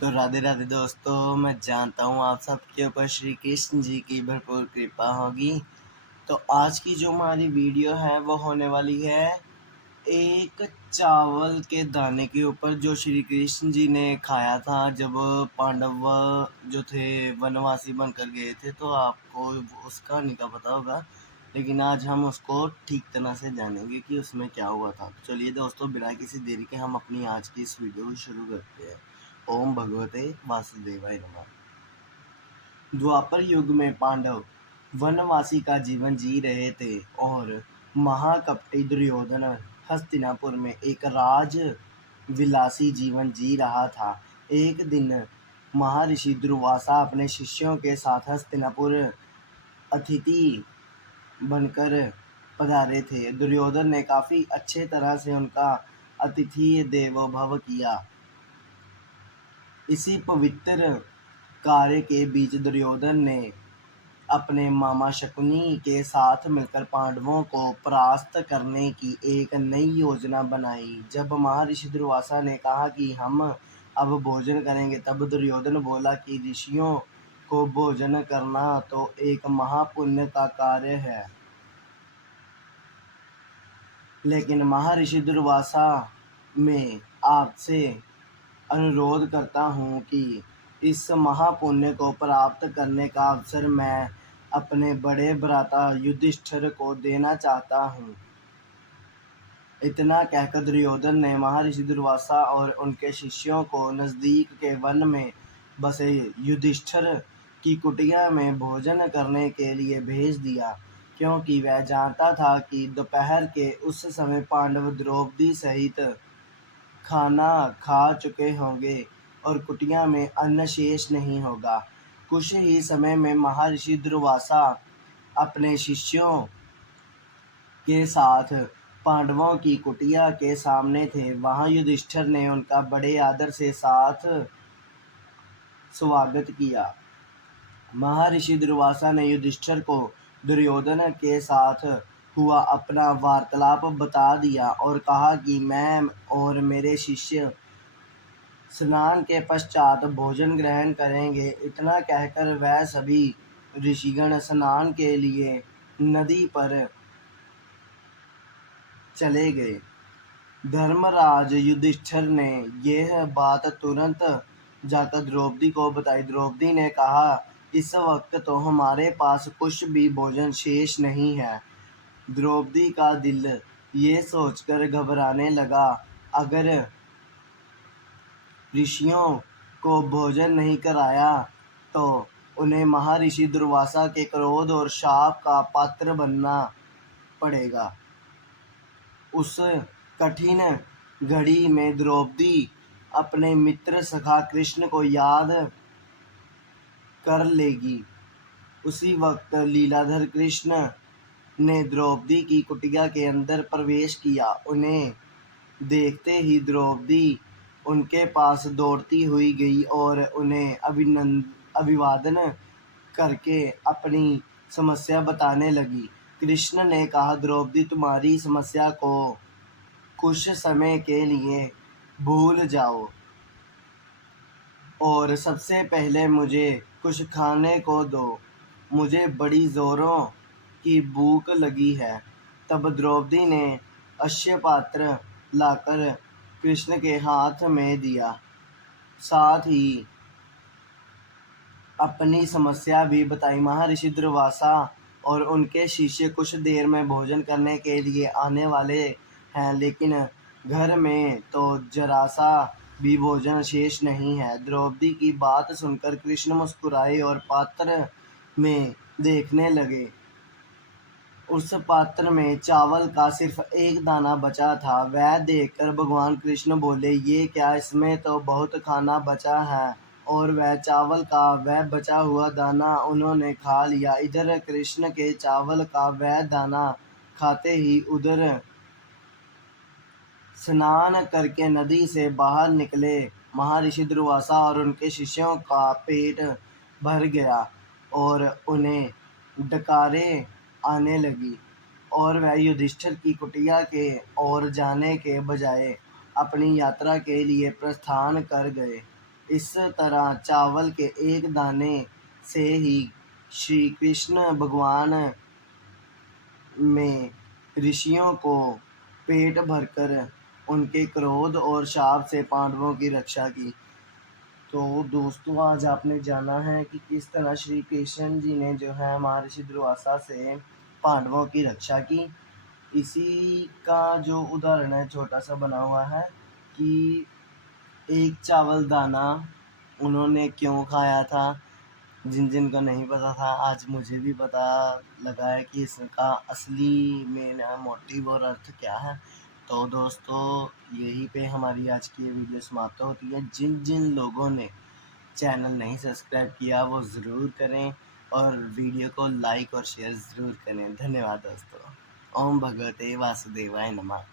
तो राधे राधे दोस्तों, मैं जानता हूँ आप सबके ऊपर श्री कृष्ण जी की भरपूर कृपा होगी। तो आज की जो हमारी वीडियो है वो होने वाली है एक चावल के दाने के ऊपर जो श्री कृष्ण जी ने खाया था जब पांडव जो थे वनवासी बनकर गए थे। तो आपको उसका कहानी का पता होगा, लेकिन आज हम उसको ठीक तरह से जानेंगे कि उसमें क्या हुआ था। तो चलिए दोस्तों, बिना किसी देरी के हम अपनी आज की इस वीडियो को शुरू करते हैं। ओम भगवते वासुदेवाय नमः। द्वापर युग में पांडव वनवासी का जीवन जी रहे थे और महाकपटी दुर्योधन हस्तिनापुर में एक राज विलासी जीवन जी रहा था। एक दिन महर्षि दुर्वासा अपने शिष्यों के साथ हस्तिनापुर अतिथि बनकर पधारे थे। दुर्योधन ने काफी अच्छे तरह से उनका अतिथि देवो भव किया। इसी पवित्र कार्य के बीच दुर्योधन ने अपने मामा शकुनी के साथ मिलकर पांडवों को परास्त करने की एक नई योजना बनाई। जब महर्षि दुर्वासा ने कहा कि हम अब भोजन करेंगे, तब दुर्योधन बोला कि ऋषियों को भोजन करना तो एक महापुण्य का कार्य है, लेकिन महर्षि दुर्वासा मैं आपसे अनुरोध करता हूँ कि इस महापुण्य को प्राप्त करने का अवसर मैं अपने बड़े भ्राता युधिष्ठिर को देना चाहता हूँ। इतना कहकर दुर्योधन ने महर्षि दुर्वासा और उनके शिष्यों को नजदीक के वन में बसे युधिष्ठिर की कुटिया में भोजन करने के लिए भेज दिया, क्योंकि वह जानता था कि दोपहर के उस समय पांडव द्रौपदी सहित खाना खा चुके होंगे और कुटिया में अन्न शेष नहीं होगा। कुछ ही समय में महर्षि दुर्वासा अपने शिष्यों के साथ पांडवों की कुटिया के सामने थे। वहां युधिष्ठिर ने उनका बड़े आदर से साथ स्वागत किया। महर्षि दुर्वासा ने युधिष्ठिर को दुर्योधन के साथ हुआ अपना वार्तालाप बता दिया और कहा कि मैं और मेरे शिष्य स्नान के पश्चात भोजन ग्रहण करेंगे। इतना कहकर वह सभी ऋषिगण स्नान के लिए नदी पर चले गए। धर्मराज युधिष्ठिर ने यह बात तुरंत जाकर द्रौपदी को बताई। द्रौपदी ने कहा, इस वक्त तो हमारे पास कुछ भी भोजन शेष नहीं है। द्रौपदी का दिल ये सोचकर घबराने लगा, अगर ऋषियों को भोजन नहीं कराया तो उन्हें महर्षि दुर्वासा के क्रोध और शाप का पात्र बनना पड़ेगा। उस कठिन घड़ी में द्रौपदी अपने मित्र सखा कृष्ण को याद कर लेगी। उसी वक्त लीलाधर कृष्ण ने द्रौपदी की कुटिया के अंदर प्रवेश किया। उन्हें देखते ही द्रौपदी उनके पास दौड़ती हुई गई और उन्हें अभिवादन करके अपनी समस्या बताने लगी। कृष्ण ने कहा, द्रौपदी, तुम्हारी समस्या को कुछ समय के लिए भूल जाओ और सबसे पहले मुझे कुछ खाने को दो। मुझे बड़ी जोरों की भूख लगी है। तब द्रौपदी ने अक्षय पात्र लाकर कृष्ण के हाथ में दिया, साथ ही अपनी समस्या भी बताई। महर्षि दुर्वासा और उनके शिष्य कुछ देर में भोजन करने के लिए आने वाले हैं, लेकिन घर में तो जरा सा भी भोजन शेष नहीं है। द्रौपदी की बात सुनकर कृष्ण मुस्कुराए और पात्र में देखने लगे। उस पात्र में चावल का सिर्फ एक दाना बचा था। वह देखकर भगवान कृष्ण बोले, ये क्या, इसमें तो बहुत खाना बचा है। और वह चावल का वह बचा हुआ दाना उन्होंने खा लिया। इधर कृष्ण के चावल का वह दाना खाते ही उधर स्नान करके नदी से बाहर निकले महर्षि दुर्वासा और उनके शिष्यों का पेट भर गया और उन्हें डकारें आने लगी और वह युधिष्ठिर की कुटिया के ओर जाने के बजाय अपनी यात्रा के लिए प्रस्थान कर गए। इस तरह चावल के एक दाने से ही श्री कृष्ण भगवान में ऋषियों को पेट भरकर उनके क्रोध और शाप से पांडवों की रक्षा की। तो दोस्तों आज आपने जाना है कि किस तरह श्री कृष्ण जी ने जो है महर्षि दुर्वासा से पांडवों की रक्षा की। इसी का जो उदाहरण है छोटा सा बना हुआ है कि एक चावल दाना उन्होंने क्यों खाया था। जिन जिन को नहीं पता था आज मुझे भी पता लगा है कि इसका असली मेन मोटिव और अर्थ क्या है। तो दोस्तों यहीं पे हमारी आज की ये वीडियो समाप्त होती है। जिन जिन लोगों ने चैनल नहीं सब्सक्राइब किया वो ज़रूर करें और वीडियो को लाइक और शेयर ज़रूर करें। धन्यवाद दोस्तों। ओम भगवते वासुदेवाय नमः।